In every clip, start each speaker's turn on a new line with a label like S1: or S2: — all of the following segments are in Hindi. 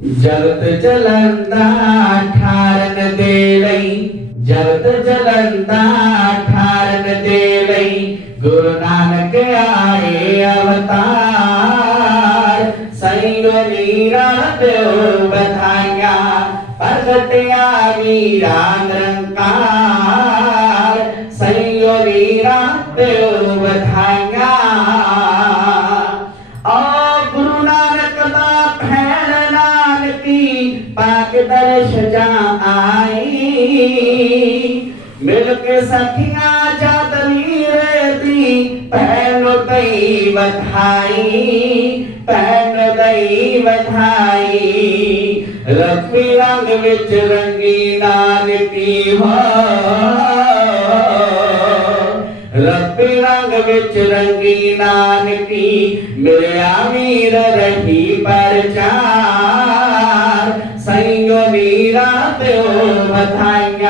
S1: ਜਗਤ ਜਲੰਦਾ ਠਾਰਨ ਦੇ ਲਈ ਜਗਤ ਜਲੰਦਾ ਠਾਰਨ ਦੇ ਲਈ ਗੁਰੂ ਨਾਨਕ ਆਏ ਅਵਤਾਰ ਸੈਨੋ ਵੀਰਾ ਦਿਓ ਬਧਾਈਆਂ ਪ੍ਰਗਟਿਆ ਵੀਰਾ ਨਿਰੰਕਾਰ दर्श जा आई। मिलके सखिया चादनी पहन दई बधाई पहन दई बधाई रंग रंगी नानकी हो। रंग बिच रंगी नानकी मेरे अमीर रही पर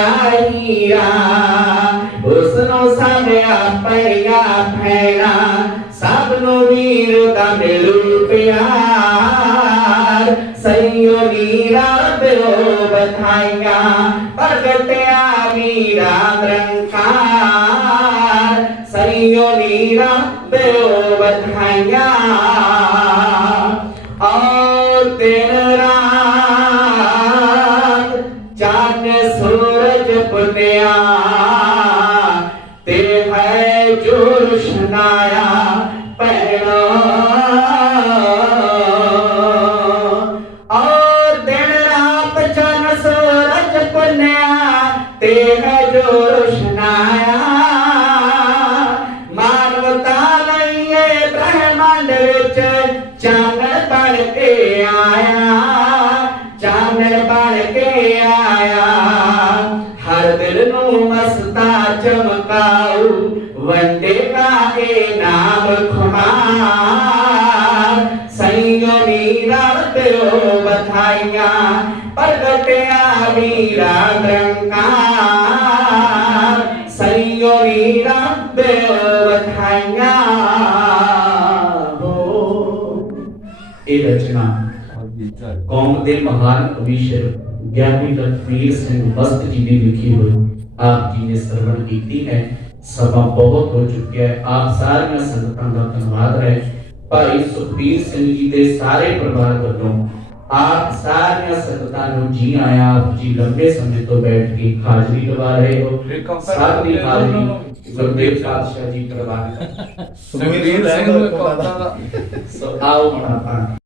S1: ಅಯ್ಯ ಉಸ್ನು ಸಬೆ ಅಪ್ಪಯ್ಯ ಭೈರ ಸಬ್ನು ವೀರ ತಮಿಳು ಪ್ಯಾರ सैयो मीरा बिलो बधाइया प्रगटया मीरा रंकार सैयो मीरा बिलो बधाइया और तेरा ਪੁਨਿਆ ਤੇ ਹੈ ਜੋ ਰੁਸ਼ਨਾਇਆ ਕਾਉ ਵੰਦੇ ਕਾਏ ਨਾਮ ਖੁਮਾਰ। ਸੰਯਮੀ ਰਤਿਓ ਬਥਾਈਆਂ ਪ੍ਰਗਟਿਆ ਵੀਰਾ ਦਰੰਕਾਰ ਸੰਯਮੀ ਰਤਿਓ ਬਥਾਈਆਂ ਹੋ।
S2: ਇਹ ਰਚਨਾ ਕੌਮ ਦੇ ਮਹਾਨ ਕਵੀ ਸ਼ਰ ਗਿਆਨੀ ਲਖਵੀਰ ਸਿੰਘ ਬਸਤ ਜੀ ਦੀ ਲਿਖੀ ਹੋਈ ਆਪ ਜੀ ਨੇ ਸਰਵਣ ਕੀਤੀ ਹੈ ਸਮਾਂ ਬਹੁਤ ਹੋ ਚੁੱਕਿਆ ਹੈ ਆਪ ਸਾਰੀਆਂ ਸੰਗਤਾਂ ਦਾ ਧੰਨਵਾਦ ਹੈ ਭਾਈ ਸੁਖਬੀਰ ਸਿੰਘ ਜੀ ਦੇ ਸਾਰੇ ਪਰਿਵਾਰ ਵੱਲੋਂ ਆਪ ਸਾਰੀਆਂ ਸੰਗਤਾਂ ਨੂੰ ਜੀ ਆਇਆ ਆਪ ਜੀ ਲੰਬੇ ਸਮੇਂ ਤੋਂ ਬੈਠ ਕੇ ਹਾਜ਼ਰੀ ਲਵਾ ਰਹੇ ਹੋ ਸਭ ਦੀ ਹਾਜ਼ਰੀ ਗੁਰਦੇਵ ਪਾਤਸ਼ਾਹ ਜੀ ਕਰਵਾ ਰਹੇ
S3: ਸੁਖਬੀਰ ਸਿੰਘ ਨੂੰ ਇੱਕ ਹਫ਼ਤਾ ਦਾ
S2: ਸੋ ਆਓ ਹੁਣ ਆਪਾਂ